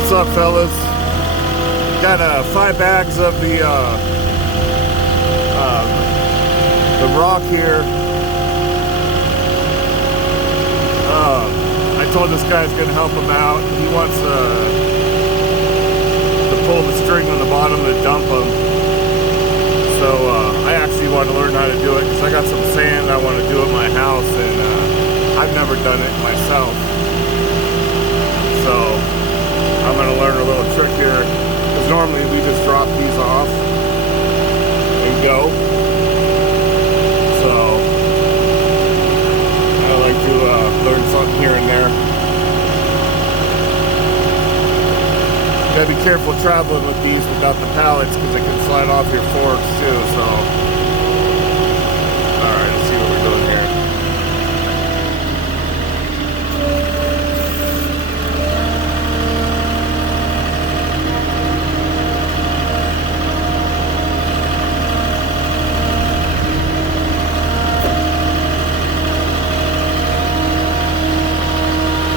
What's up, fellas? Got 5 bags of the rock here. I told this guy's gonna help him out. He wants to pull the string on the bottom to dump them. So I actually want to learn how to do it because I got some sand I want to do at my house, and I've never done it myself. So I'm gonna learn a little trick here, because normally we just drop these off and go. So I like to learn something here and there. Gotta be careful traveling with these without the pallets, because they can slide off your forks too. So alright, let's see what we're doing here.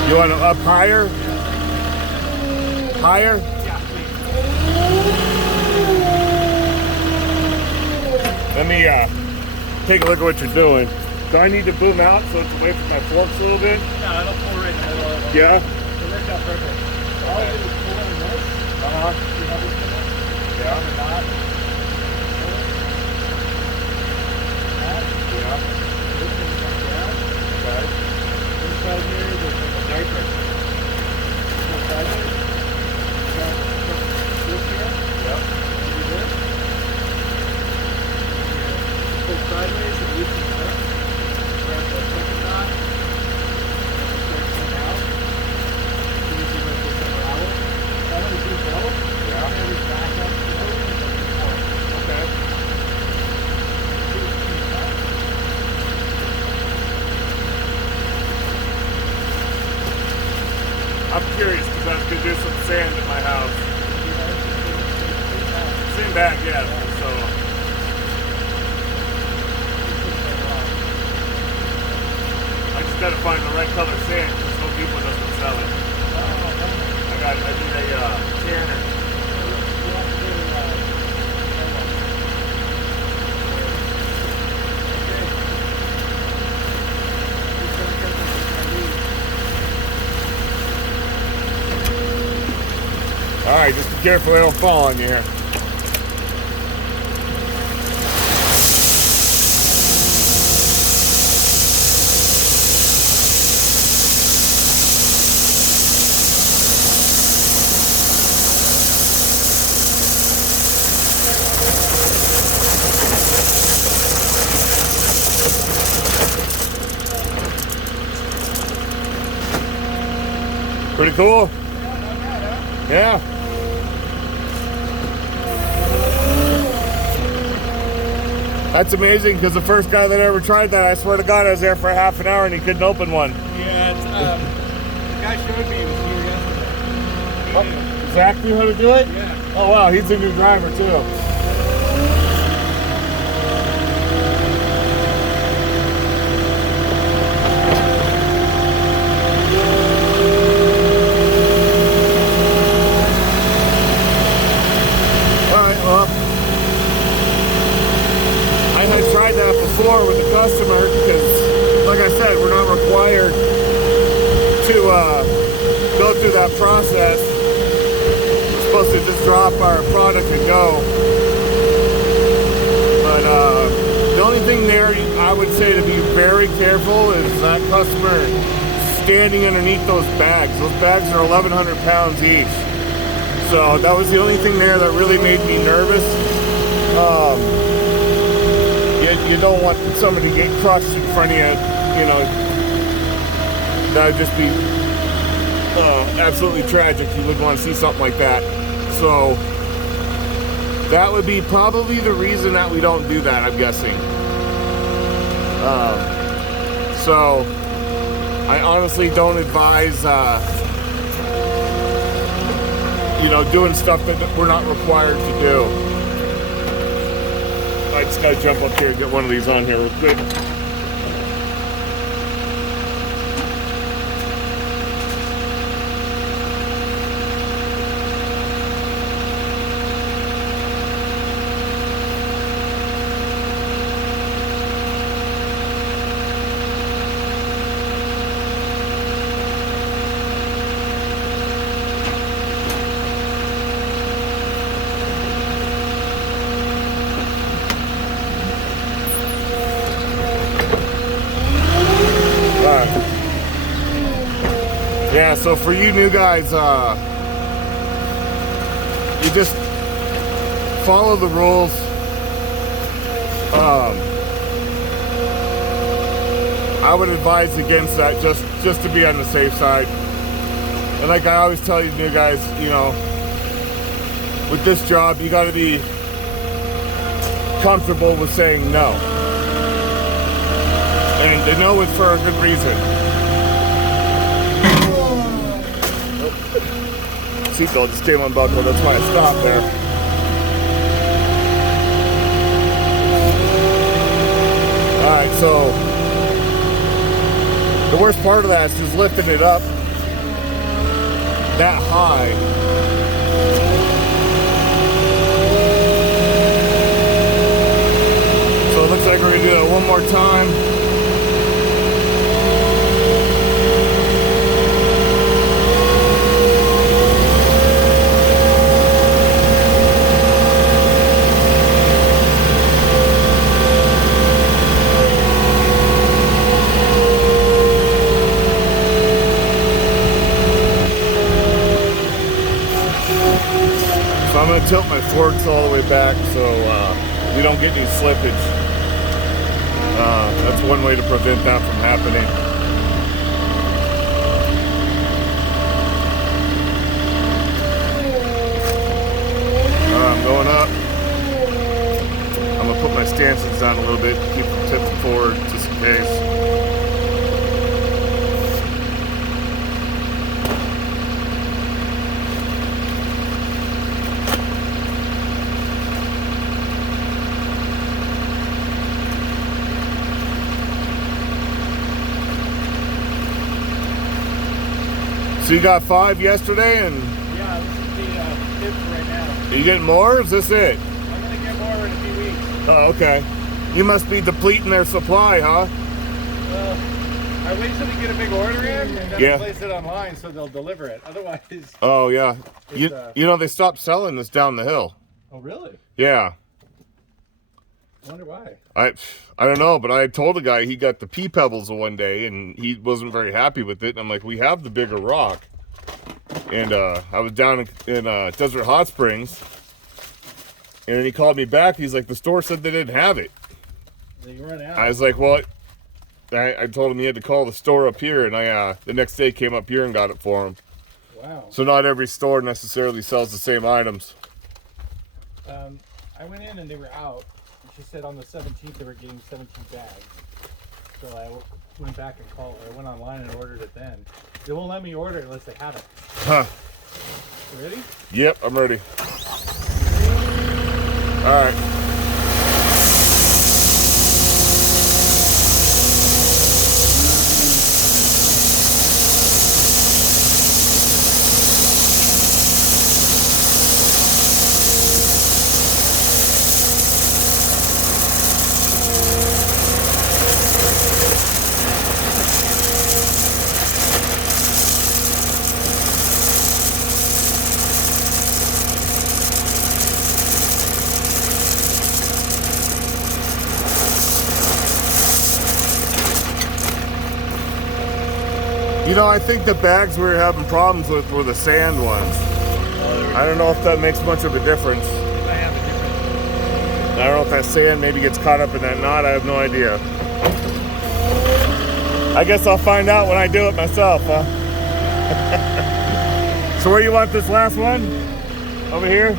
You want them up higher? Higher? Let me take a look at what you're doing. Do I need to boom out so it's away from my forks a little bit? No, it'll pull right in the middle of it. Yeah? It worked out perfect. All I did was pull in this. Uh-huh. You have this in there? Yeah. On the knot. That. Yeah. This thing comes down. Okay. This side here is a diaper. This side here. This here. Yep. Do this. Pull sideways and loosen it up. Grab the second knot. And start coming out. So you can make this unravel. That one is good though. Yeah. And it's back up slowly and then forward. Okay. I'm curious because I could do some sand at my house. Same bag, yeah. So I just gotta find the right color sand because some people doesn't sell it. I need a tanner. All right, just be careful they don't fall on you here. Pretty cool? Yeah. That's amazing, because the first guy that ever tried that, I swear to God, I was there for half an hour and he couldn't open one. Yeah, it's, the guy showed me, he was here yesterday. Oh, Zach knew how to do it? Yeah. Oh wow, he's a new driver too. Before with the customer, because like I said, we're not required to go through that process. We're supposed to just drop our product and go. But the only thing there I would say to be very careful is that customer standing underneath those bags. Those bags are 1,100 pounds each. So that was the only thing there that really made me nervous. You don't want somebody to get crushed in front of you, you know. That would just be absolutely tragic. You wouldn't want to see something like that. So that would be probably the reason that we don't do that, I'm guessing. So I honestly don't advise you know, doing stuff that we're not required to do. I just gotta jump up here and get one of these on here real quick. Yeah, so for you new guys, you just follow the rules. I would advise against that, just to be on the safe side. And like I always tell you new guys, you know, with this job, you got to be comfortable with saying no. And the no is for a good reason. Seatbelt just came unbuckled, that's why I stopped there. Alright, so the worst part of that is just lifting it up that high. So it looks like we're going to do it one more time. So I'm going to tilt my forks all the way back so we don't get any slippage. That's one way to prevent that from happening. I'm going up. I'm going to put my stanchions down a little bit, keep them tipping forward just in case. So you got 5 yesterday, and Yeah, this is the tip right now. are you getting more, or is this it? I'm gonna get more in a few weeks. Oh, okay. You must be depleting their supply, huh? Well, I wait till they get a big order in, and then Yeah. I place it online so they'll deliver it. Otherwise, Oh, yeah. You It's, know, they stopped selling this down the hill. oh really? Yeah. I wonder why. I don't know, but I told a guy he got the pea pebbles one day, and he wasn't very happy with it. And I'm like, we have the bigger rock. And I was down in Desert Hot Springs, and then he called me back. He's like, the store said they didn't have it. They run out. I was like, well, I told him he had to call the store up here, and I the next day came up here and got it for him. Wow. So not every store necessarily sells the same items. I went in and they were out. And she said on the 17th they were getting 17 bags. So I went back and called, or I went online and ordered it then. They won't let me order it unless they have it. Huh. You ready? Yep, I'm ready. All right. You know, I think the bags we were having problems with were the sand ones. I don't know if that makes much of a difference. It might have a difference. I don't know if that sand maybe gets caught up in that knot. I have no idea. I guess I'll find out when I do it myself, huh? So where you want this last one? Over here?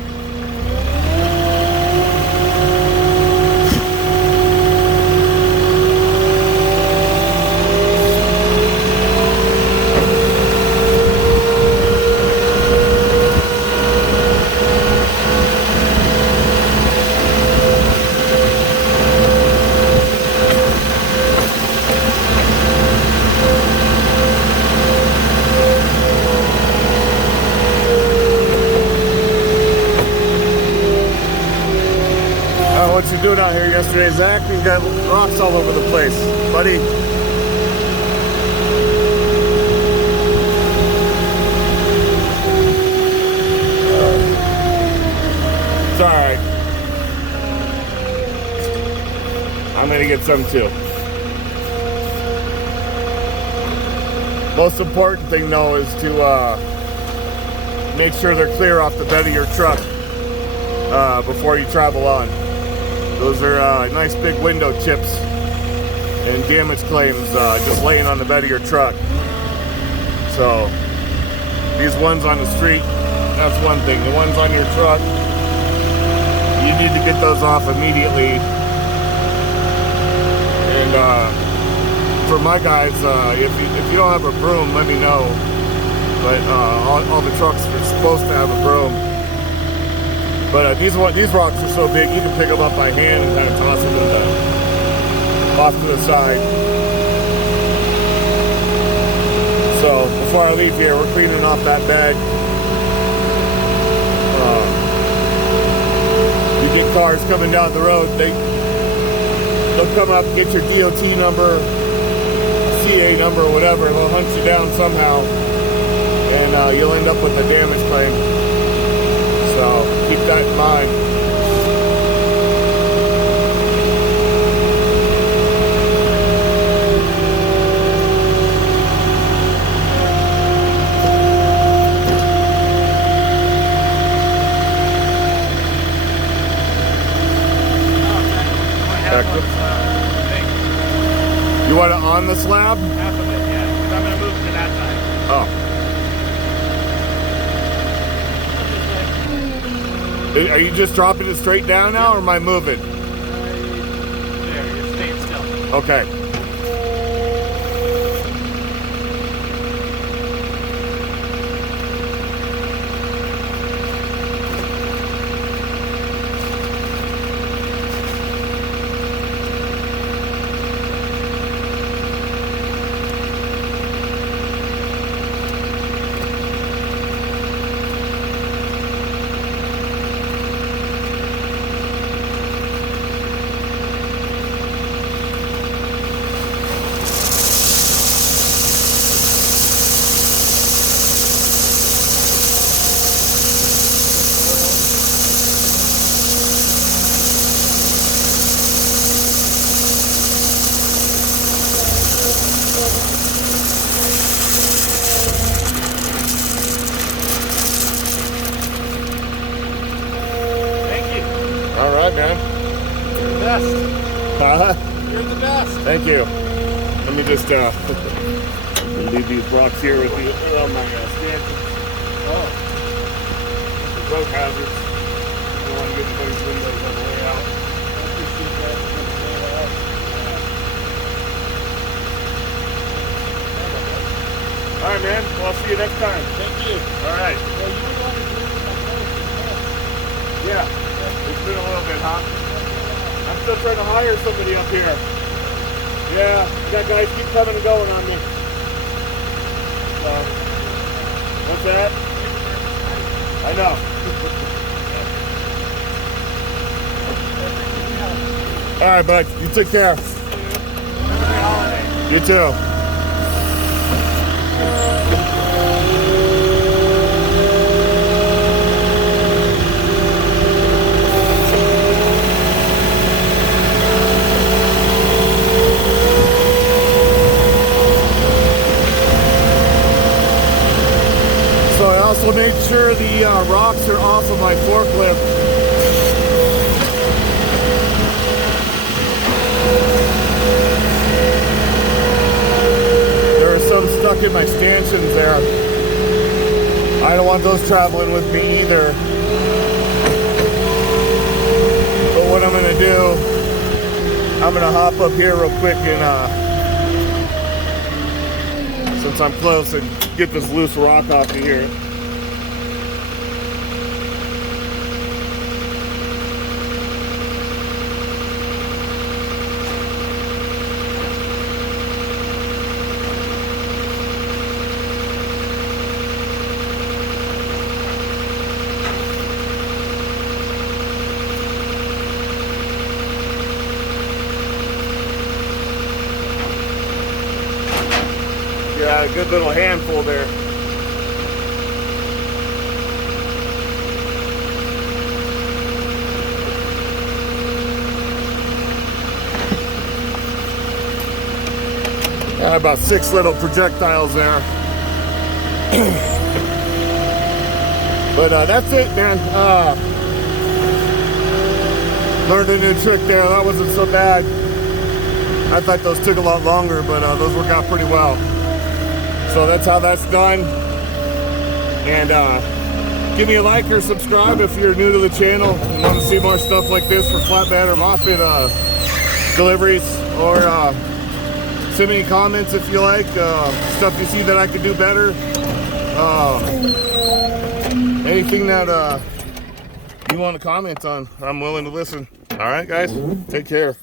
What you doing out here yesterday, Zach? You got rocks all over the place, buddy. It's all right. I'm gonna get some too. Most important thing though is to make sure they're clear off the bed of your truck before you travel on. Those are nice big window chips and damage claims just laying on the bed of your truck. So these ones on the street, that's one thing. The ones on your truck, you need to get those off immediately. And for my guys, if you don't have a broom, let me know. But all the trucks are supposed to have a broom. But these rocks are so big, you can pick them up by hand and kind of toss them off to the side. So before I leave here, we're cleaning off that bed. You get cars coming down the road, they'll come up, get your DOT number, CA number, whatever. They'll hunt you down somehow, and you'll end up with a damage claim. So keep that in mind. You want it on the slab? Half of it, yeah. Because I'm going to move to that side. Oh. Are you just dropping it straight down now, or am I moving? There, you're staying still. Okay. All right, man. You're the best. You're the best. Thank you. Let me just leave these rocks here with you. Oh my gosh, oh. Road hazards. I don't want to get anybody's windows on the way out. I appreciate that. All right, man. Well, I'll see you next time. Thank you. All right. Well, you were on the group with my medicine. Yeah. It's been a little bit, huh? I'm still trying to hire somebody up here. Yeah, that guys keep coming and going on me. So, what's that? I know. All right, bud. You take care. Happy holiday. You too. So I also made sure the rocks are off of my forklift. There are some stuck in my stanchions there. I don't want those traveling with me either. But what I'm gonna do, I'm gonna hop up here real quick and since I'm close, and get this loose rock off of here. Yeah, a good little handful there. Got about 6 little projectiles there. But that's it, man. Learned a new trick there. That wasn't so bad. I thought those took a lot longer, but those work out pretty well. So that's how that's done. And give me a like or subscribe if you're new to the channel and want to see more stuff like this for Flatbed or Moffett deliveries. Or send me comments if you like, stuff you see that I could do better. Anything that you want to comment on, I'm willing to listen. All right, guys, take care.